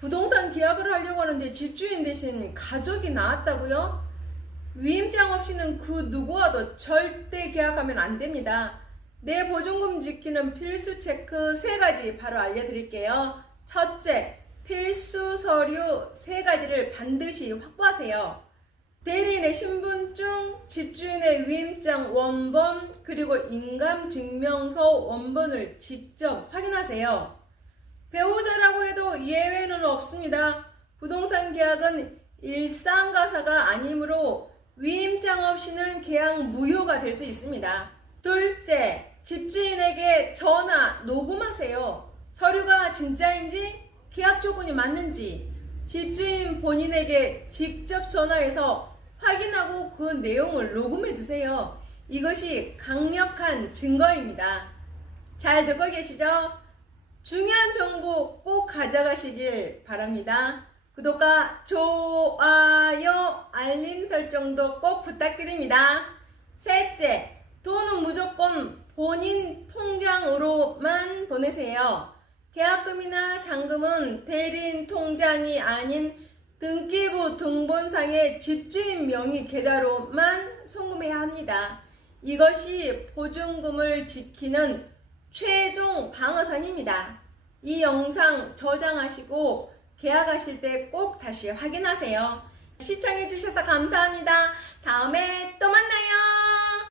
부동산 계약을 하려고 하는데 집주인 대신 가족이 나왔다고요? 위임장 없이는 그 누구와도 절대 계약하면 안 됩니다. 내 보증금 지키는 필수 체크 세 가지 바로 알려드릴게요. 첫째, 필수 서류 세 가지를 반드시 확보하세요. 대리인의 신분증, 집주인의 위임장 원본, 그리고 인감증명서 원본을 직접 확인하세요. 배우자라고 해도 예외는 없습니다. 부동산 계약은 일상가사가 아니므로 위임장 없이는 계약 무효가 될 수 있습니다. 둘째, 집주인에게 전화 녹음하세요. 서류가 진짜인지 계약 조건이 맞는지 집주인 본인에게 직접 전화해서 확인하고 그 내용을 녹음해 두세요. 이것이 강력한 증거입니다. 잘 듣고 계시죠? 중요한 정보 꼭 가져가시길 바랍니다. 구독과 좋아요, 알림 설정도 꼭 부탁드립니다. 셋째, 돈은 무조건 본인 통장으로만 보내세요. 계약금이나 잔금은 대리인 통장이 아닌 등기부 등본상의 집주인 명의 계좌로만 송금해야 합니다. 이것이 보증금을 지키는 최종 방어선입니다. 이 영상 저장하시고 계약하실 때 꼭 다시 확인하세요. 시청해주셔서 감사합니다. 다음에.